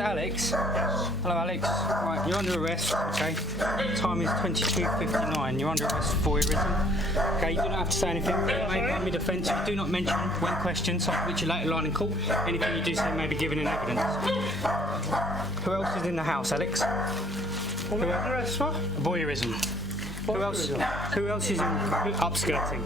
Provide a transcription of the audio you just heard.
it Alex? Yes. Hello, Alex. Right, you're under arrest, okay? Time is 22:59. You're under arrest for voyeurism. Okay, you do not have to say anything. Made me defence. You do not mention, when questioned, something which you later line in court. Anything you do say may be given in evidence. Who else is in the house, Alex? Who else? What? Voyeurism. Who else is in upskirting?